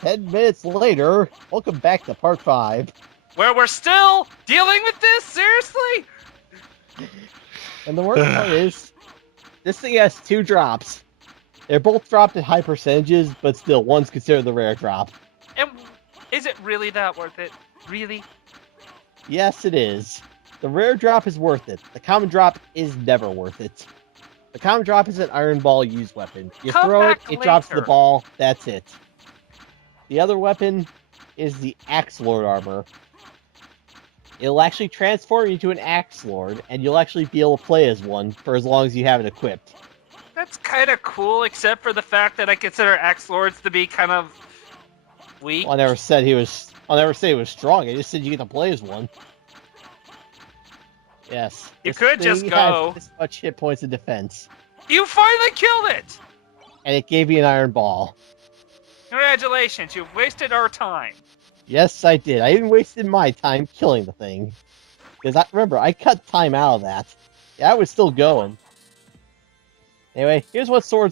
10 minutes later, welcome back to part 5. Where we're still dealing with this? Seriously? And the worst part is, this thing has 2 drops. They're both dropped at high percentages, but still, one's considered the rare drop. And is it really that worth it? Really? Yes, it is. The rare drop is worth it. The common drop is never worth it. The common drop is an iron ball used weapon. You Come throw it, back it drops the later. ball, that's it. The other weapon is the Axe Lord armor. It'll actually transform you to an Axe Lord, and you'll actually be able to play as one for as long as you have it equipped. That's kind of cool, except for the fact that I consider Axe Lords to be kind of weak. Well, I never said he was strong. I just said you get to play as one. Yes. You this could just thing go. has this much hit points of defense, You finally killed it! and it gave me an iron ball. Congratulations, you've wasted our time. Yes, I did. I even wasted my time killing the thing. Because remember, I cut time out of that. Yeah, I was still going. Anyway, here's what Soul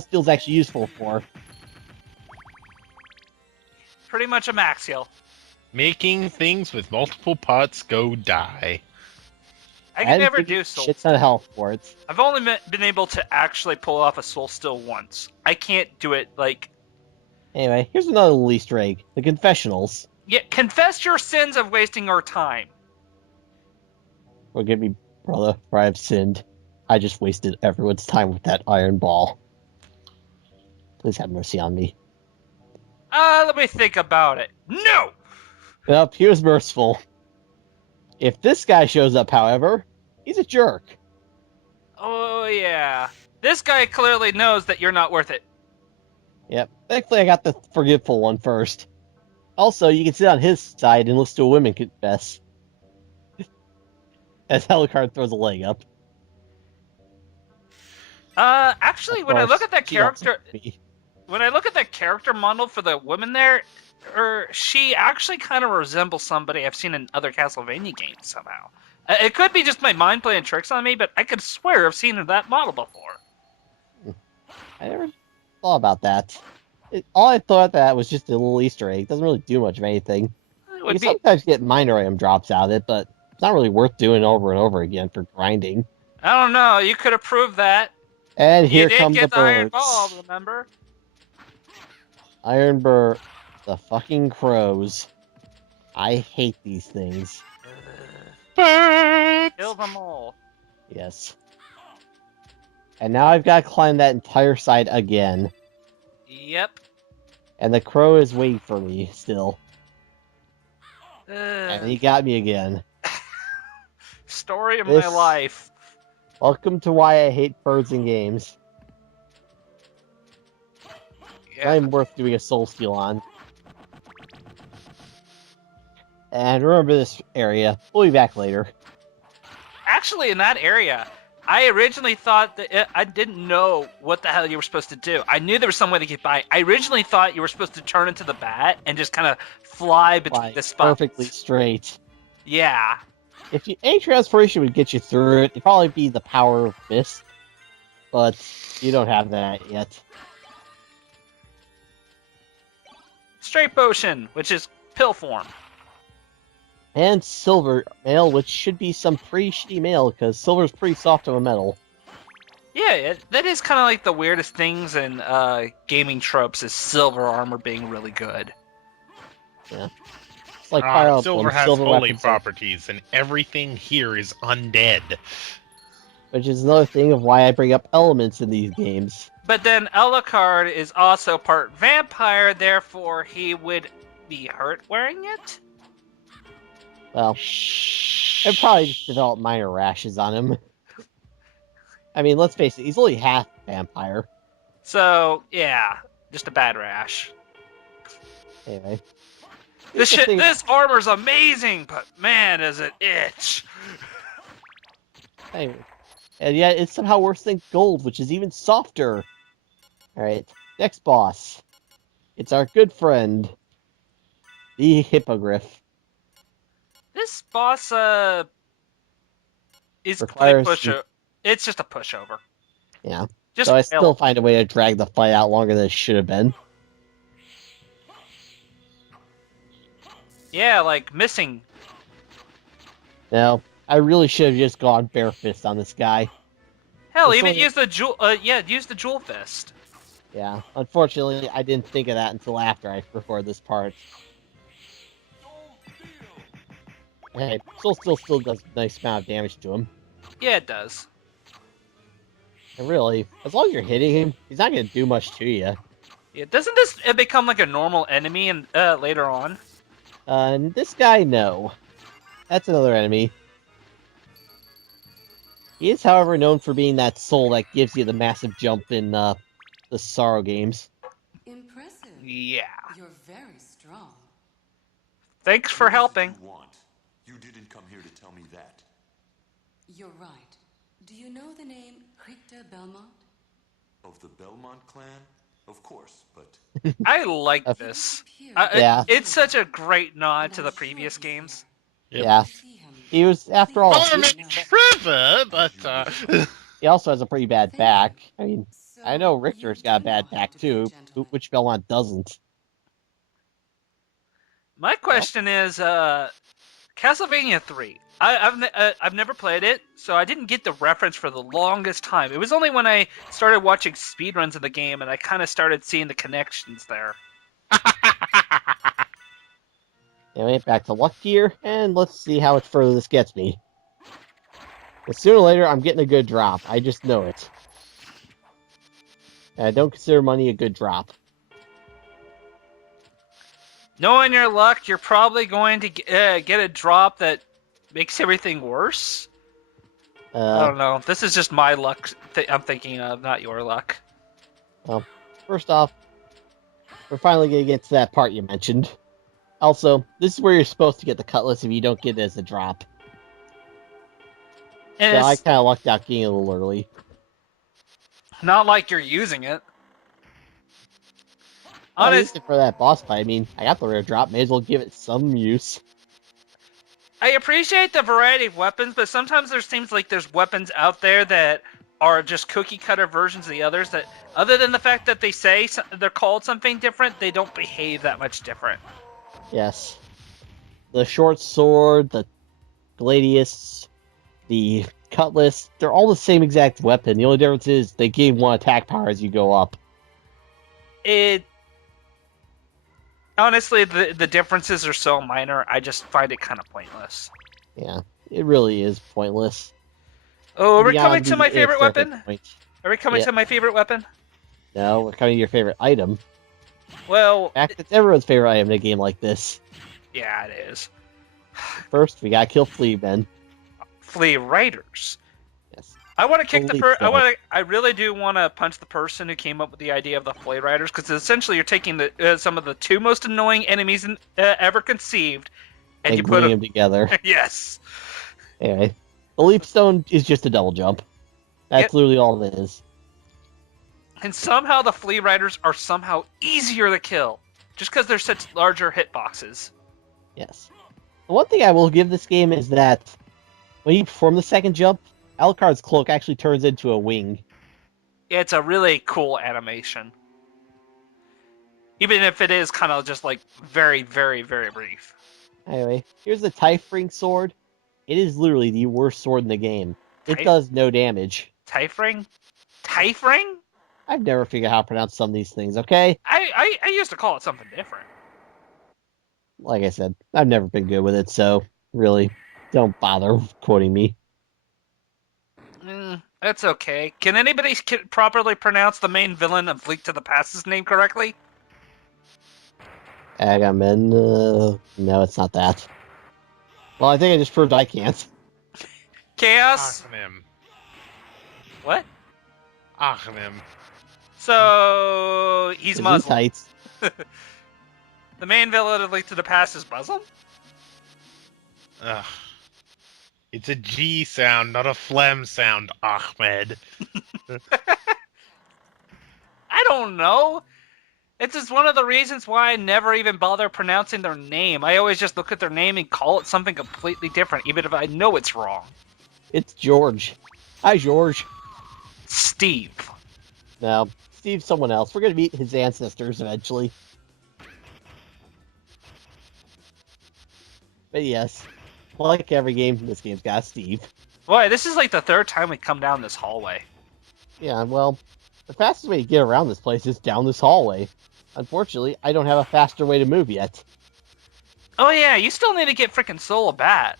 Steel's actually useful for. Pretty much a max heal. Making things with multiple pots go die. I can never do soul. Shit ton of health for it. I've only been able to actually pull off a soul steal once. I can't do it like. Anyway, here's another little Easter egg. The confessionals. Yeah, confess your sins of wasting our time. Forgive me, brother, for I have sinned. I just wasted everyone's time with that iron ball. Please have mercy on me. Let me think about it. No! Nope, he was merciful. If this guy shows up, however, he's a jerk. Oh, yeah. This guy clearly knows that you're not worth it. Yep. Thankfully, I got the forgiveful one first. Also, you can sit on his side and listen to a woman confess. As Alucard throws a leg up. Actually, when I look at that She also character, me. when I look at that character model for the woman there, she actually kind of resembles somebody I've seen in other Castlevania games somehow. It could be just my mind playing tricks on me, but I could swear I've seen that model before. I never thought about that. All I thought that was just a little Easter egg. It doesn't really do much of anything. It You would can be, sometimes get minor item drops out of it, but it's not really worth doing over and over again for grinding. I don't know. You could have proved that. And You here did come the get the iron birds. ball, remember? Iron bird. The fucking crows. I hate these things. Birds! Kill them all. Yes. And now I've got to climb that entire side again. Yep. And the crow is waiting for me still. And he got me again. Story of This- my life. Welcome to why I hate birds in games. Yeah. I'm worth doing a soul steal on. And remember this area. We'll be back later. Actually, in that area, I originally thought that I didn't know what the hell you were supposed to do. I knew there was some way to get by. I originally thought you were supposed to turn into the bat and just kind of fly between Like, the spots. perfectly straight. Yeah. If any transformation would get you through it, it'd probably be the power of mist. But you don't have that yet. Straight potion, which is pill form. And silver mail, which should be some pretty shitty mail, because silver's pretty soft of a metal. Yeah, that is kind of like the weirdest things in gaming tropes is silver armor being really good. It's like Fire Emblem, Silver has silver holy weapons, properties, and everything here is undead. which is another thing of why I bring up elements in these games. But then Alucard is also part vampire, therefore he would be hurt wearing it? Well, I'd probably just develop minor rashes on him. I mean, let's face it, he's only half vampire. So, yeah, just a bad rash. Anyway. This armor's amazing, but man, does it itch. Anyway. And yet, it's somehow worse than gold, which is even softer. Alright, next boss. It's our good friend, the Hippogriff. This boss, is Requires it's just a pushover. Yeah. Just So I fail. still find a way to drag the fight out longer than it should have been. Yeah, like missing. No, I really should have just gone bare fist on this guy. Hell, It's even only- use the jewel. Yeah, use the jewel fist. Yeah, unfortunately, I didn't think of that until after I recorded this part. Hey, still does a nice amount of damage to him. Yeah, it does. And really, as long as you're hitting him, he's not going to do much to you. Yeah, doesn't this become like a normal enemy and later on? And this guy, no. That's another enemy. He is, however, known for being that soul that gives you the massive jump in the Sorrow games. Impressive. Yeah. You're very strong. Thanks for What is it helping. you want? You didn't come here to tell me that. You're right. Do you know the name Richter Belmont? Of the Belmont clan? Of course, but I like Uh, this. Yeah. It's such a great nod to the previous games. Yep. Yeah. He was, after all, Parliament Trevor, but he also has a pretty bad back. I mean, I know Richter's got a bad back too. Which Belmont doesn't? My question is, Castlevania 3. I've never played it, so I didn't get the reference for the longest time. It was only when I started watching speedruns of the game and I kind of started seeing the connections there. Anyway, back to luck gear, and let's see how much further this gets me. But sooner or later, I'm getting a good drop. I just know it. And I don't consider money a good drop. Knowing your luck, you're probably going to get a drop that makes everything worse. I don't know. This is just my luck I'm thinking of, not your luck. First off, we're finally going to get to that part you mentioned. Also, this is where you're supposed to get the cutlass if you don't get it as a drop. And So I it's kind of lucked out getting it a little early. not like you're using it. I Honest, used it for that boss fight. I mean, I got the rare drop. May as well give it some use. I appreciate the variety of weapons, but sometimes there seems like there's weapons out there that are just cookie cutter versions of the others that, other than the fact that they say they're called something different, they don't behave that much different. Yes. The short sword, the gladius, the cutlass, they're all the same exact weapon. The only difference is they gain one attack power as you go up. Honestly, the differences are so minor, I just find it kind of pointless. Yeah, it really is pointless. Oh, are we Beyond coming to the my favorite aesthetic weapon? point. Are we coming Yeah. to my favorite weapon? No, we're coming to your favorite item. Well, In fact, it's everyone's favorite item in a game like this. yeah, it is. First, we gotta kill Flea Men. Flea Riders. Yes. I want to kick the Believe so. I really do want to punch the person who came up with the idea of the Flea Riders, because essentially you're taking some of the two most annoying enemies ever conceived, and you put gluing them together. Yes. Anyway, the leap stone is just a double jump. That's Yep. literally all it is. And somehow the Flea Riders are somehow easier to kill, just because they're such larger hitboxes. Yes. The one thing I will give this game is that when you perform the second jump, Alucard's cloak actually turns into a wing. It's a really cool animation. Even if it is kind of just like very, very, very brief. Anyway, here's the Typhring sword. It is literally the worst sword in the game. It Typh- does no damage. Typhring? Typhring? I've never figured out how to pronounce some of these things, okay? I used to call it something different. Like I said, I've never been good with it, so really, don't bother quoting me. That's okay. Can anybody properly pronounce the main villain of Leak to the Past's name correctly? Agamemnon, no, it's not that. Well, I think I just proved I can't. Chaos? Achnim. What? Achnim. So he's Muslim. Tights. The main villain of Leak to the Past is Muslim? Ugh. It's a G sound, not a phlegm sound, Ahmed. I don't know. It's just one of the reasons why I never even bother pronouncing their name. I always just look at their name and call it something completely different, even if I know it's wrong. It's George. Hi, George. Steve. No, Steve's someone else. We're gonna meet his ancestors eventually. But yes, like every game, this game's got Steve. Boy, this is like the third time we come down this hallway. Yeah, well, the fastest way to get around this place is down this hallway. Unfortunately, I don't have a faster way to move yet. Oh yeah, you still need to get frickin' Soul a bat.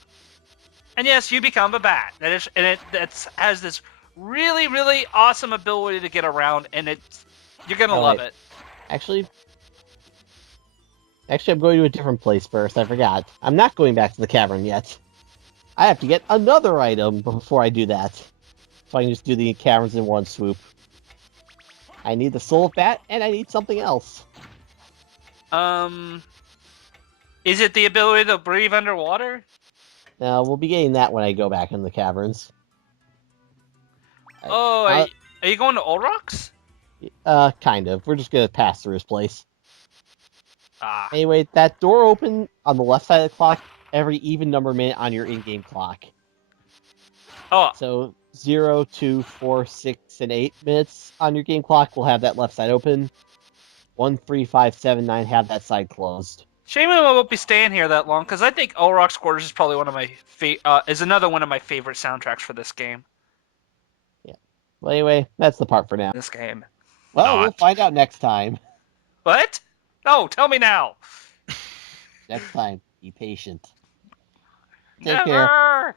And yes, you become a bat. It has this really, really awesome ability to get around, and you're gonna love it. Actually, I'm going to a different place first. I forgot. I'm not going back to the cavern yet. I have to get another item before I do that. So I can just do the caverns in one swoop. I need the soul of bat, and I need something else. Is it the ability to breathe underwater? Now, we'll be getting that when I go back in the caverns. Oh, are you going to Olrox? Kind of. We're just gonna pass through his place. Ah. Anyway, that door opened on the left side of the clock every even number minute on your in-game clock. Oh, So 0, 2, 4, 6, and 8 minutes on your game clock will have that left side open. 1, 3, 5, 7, 9 have that side closed. shame I won't be staying here that long, because I think Olrox Quarters is probably one of my is another one of my favorite soundtracks for this game. Yeah. Well, anyway, that's the part for now. This game. Well, we'll Not. find out next time. What? No, tell me now. Next time, be patient. Take care. Never.